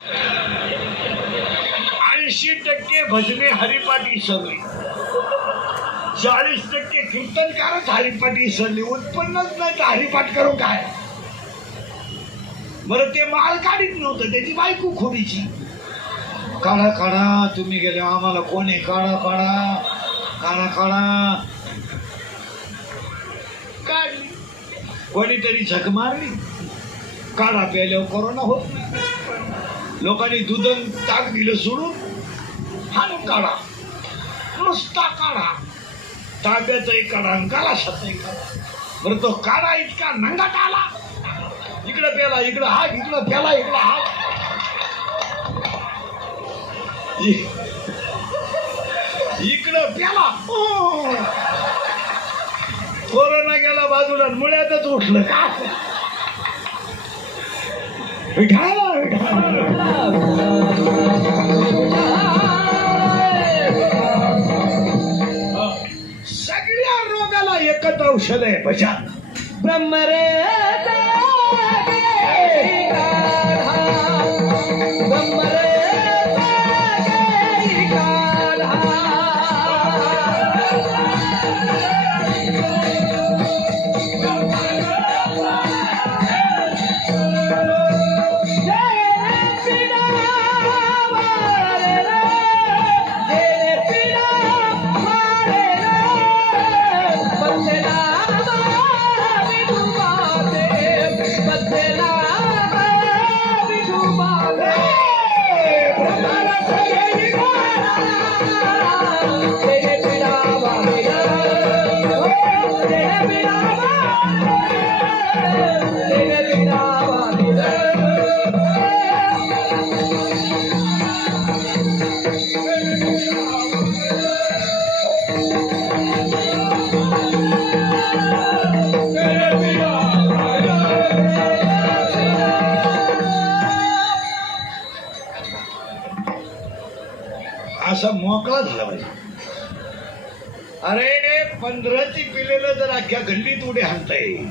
80% भजने हरिपाठी सगळी, 40% कीर्तनकारच हरिपाठी सगळी. उत्पन्नच नाही तर हरिपाठ करू काय? बरं ते माल काढीत नव्हतं, त्याची बायको खोडीची. काढा काढा तुम्ही गेले आम्हाला कोणी काढा काढा काढा काढा काढली. कोणीतरी झक मारली. काढा प्यायल्यावर कोरोना होत नाही. लोकांनी दूध ताक दिलं सोडून हाणून काढा, नुसता काढा. ताब्याचाही काढा, गालाशाचाही काढा. बरं तो काढा इतका नंगाट आला, इकडं प्याला इकडं हा, इकडं प्याला इकडं हा. इकडं प्याला कोरोना गेला बाजूला, मुळ्यातच उठलं का. सगळ्या रोगाला एकच औषध आहे भजन. ब्रह्मरे ब्रह्मरे असा मोकळा झाला पाहिजे. अरे 15ची पिलेलं जर अख्ख्या गल्लीत उड्या हाणता येईल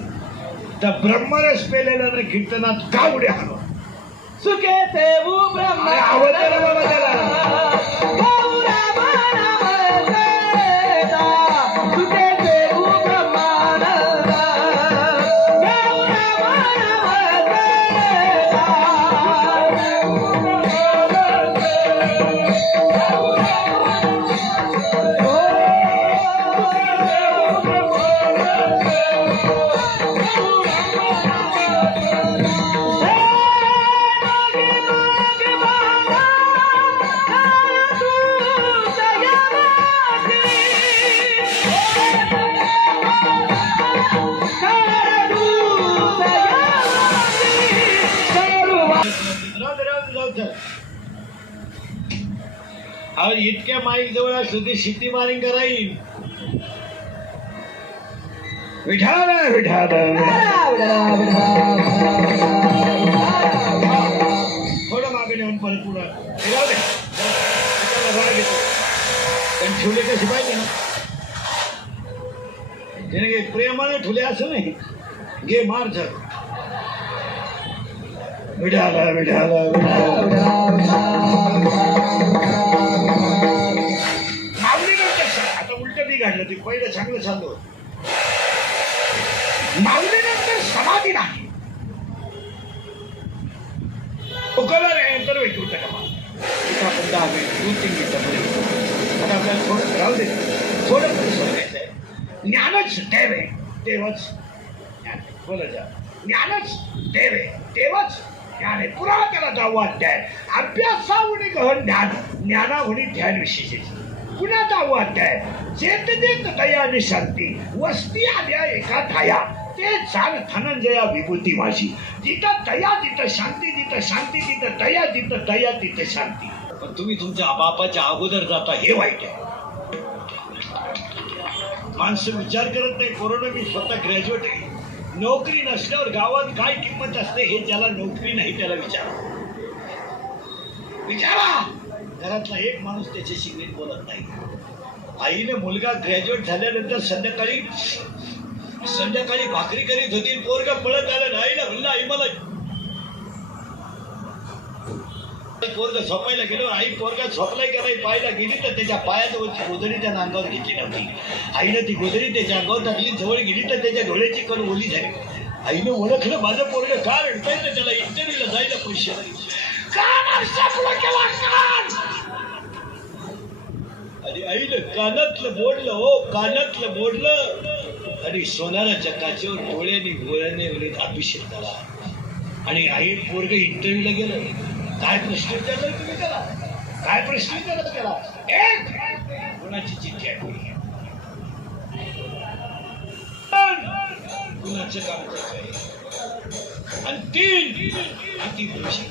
तर ब्रह्मरस पेलेलं तर कीर्तनात का उड्या हाणू? सुखे देऊ ब्रह्म आवडतं ना बाबा त्याला. सुखे देऊ ब्रह्मानंद इतक्या माईक जवळ असलं ते शिट्टी मारिंग कराईल. विठाला विठाला थोडं मागे नेऊन परत पुढं राहू दे. बाहेर घेतो पण ठेवले कसे पाहिजे ना, त्याने प्रेमाने ठुले असं नाही. घे मार झक. विठाला विठाला आता उलट बी घडलं. ते पहिलं चांगलं चालू. माऊलीनंतर समाधी नाही. उकला रे तर वेट होतं का आपण 10 मिनिट 2-3 मिनिटं आता आपल्याला थोडं राहू दे. थोडं सोडायचं आहे. ज्ञानच देव आहे, देवच ज्ञान. बोलायचं ज्ञानच देव आहे, देवच ज्ञान आहे. पुरा त्याला दावा अध्याय. अभ्यासावणी गहन ध्यान, ज्ञानावणी ध्यान विशेष. पुन्हा दावा अध्याय. चेत देत दया आणि शांती, वस्ती आल्या एका ठाया. ते चाल धनंजया विभूती माझी. जिथं दया तिथं शांती, जिथं शांती तिथं दया, जिथं दया तिथं शांती. पण तुम्ही तुमच्या बापाच्या अगोदर जाता हे वाईट आहे. माणसं विचार करत नाही. कोरोना मी स्वतः ग्रॅज्युएट आहे. नोकरी नसल्यावर गावात काय किंमत असते हे ज्याला नोकरी नाही त्याला विचारा. विचारा. घरातला एक माणूस त्याच्याशी नीट बोलत नाही. आईने मुलगा ग्रॅज्युएट झाल्यानंतर संध्याकाळी भाकरी करीत होती. पोरगा पळत आला. आईला म्हणलं आई मला पोरग झोपायला गेलो, आई पोरगा झोपलाय गेलाय पाहायला गेली तर त्याच्या पायाजवळची गोदरी त्या अंगावर घेतली नव्हती. आईनं ती गोदरी त्याच्या अंगावर टाकली, जवळ गेली तर त्याच्या डोळ्याची कण ओली झाली. आईनं ओळखलं माझं पोरग का रडतंय, तर त्याला इंटरव्ह्यूला जायला पैसे नाही. आणि आईनं कानातलं बोललं, हो कानातलं बोललं आणि सोनाराच्या काचेवर डोळ्याने गोळ्याने अभिषेक झाला. आणि आई पोरग इंटरव्ह्यूला गेलं. काय प्रश्न विचारला तुम्ही त्याला? काय प्रश्न विचारला त्याला? एक कोणाची चिठ्ठी आहे, कुणाचं काम आहे, आणि तीन किती पैसे.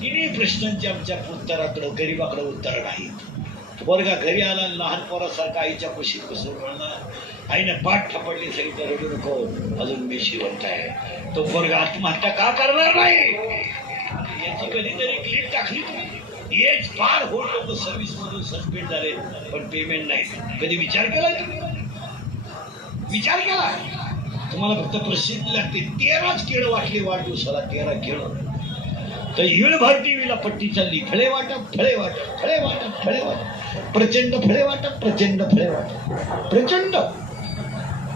तिन्ही प्रश्नांची आमच्या उत्तराकडं गरीबाकडे उत्तर नाहीत. पोरगा घरी आला, लहान पोरासारखा आईच्या कुशीत बसून म्हणला. आईनं पाठ थपडली, सांगितलं रडू नको, अजून मी शिवंत आहे. तो पोरगा आत्महत्या का करणार नाही याची कधीतरी क्लिप टाकली तुम्ही? हेच फार होत लोक सर्व्हिस मधून सस्पेंड झाले पण पेमेंट नाही. कधी विचार केलाय तुम्ही? विचार केला? तुम्हाला फक्त प्रसिद्धी लागते. 13च केळं वाटली वाढदिवसाला, 13 केळं. तर हिळभर टीव्हीला पट्टी चालली, फळे वाटप, फळे वाटप, फळे वाटप, फळे वाटप, प्रचंड फळे वाटप, प्रचंड फळे वाटप, प्रचंड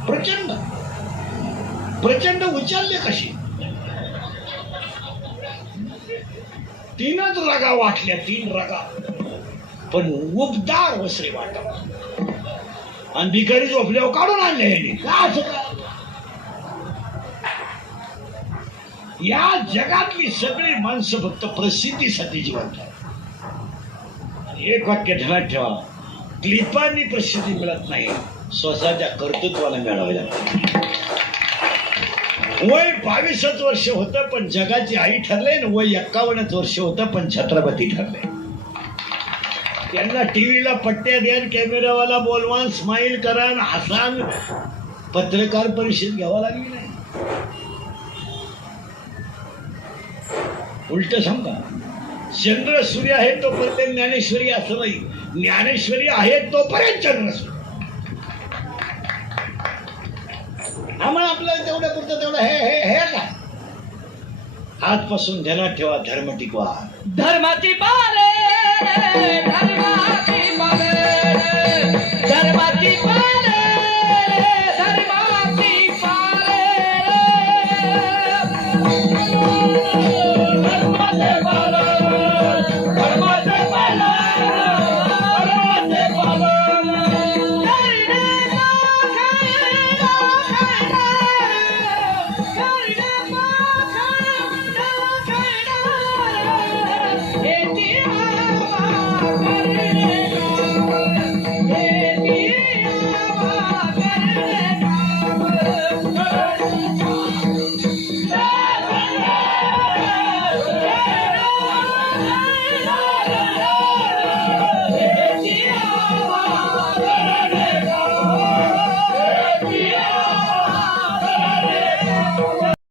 प्रचंड प्रचंड उचलले कशी? 3च रगा वाटल्या, 3 रगा, पण उबदार वसरे वाटप. आणि भिकारी झोपल्यावर काढून आणले का असं का? या जगातली सगळी माणसं फक्त प्रसिद्धीसाठी जिवंत आहेत. आणि एक वाक्य ध्यानात ठेवा, क्लिपांनी प्रसिद्धी मिळत नाही, स्वतःच्या कर्तृत्वाला मिळावे लागते. वय 22च वर्ष होतं पण जगाची आई ठरले, वय 51च वर्ष होतं पण छत्रपती ठरले. त्यांना टीव्हीला पट्ट्या द्या, कॅमेरावाला बोलवान, स्माईल करा, हसान, पत्रकार परिषद घ्यावा लागली नाही. उलट सांगा, चंद्र सूर्य आहे तोपर्यंत ज्ञानेश्वरी असं नाही, ज्ञानेश्वरी आहे तोपर्यंत चंद्र सूर्य. आम्हाला आपल्याला तेवढ्या पुरतं तेवढं हे काय. आजपासून ध्यानात ठेवा, धर्म टिकवा. धर्माची पारे धर्मा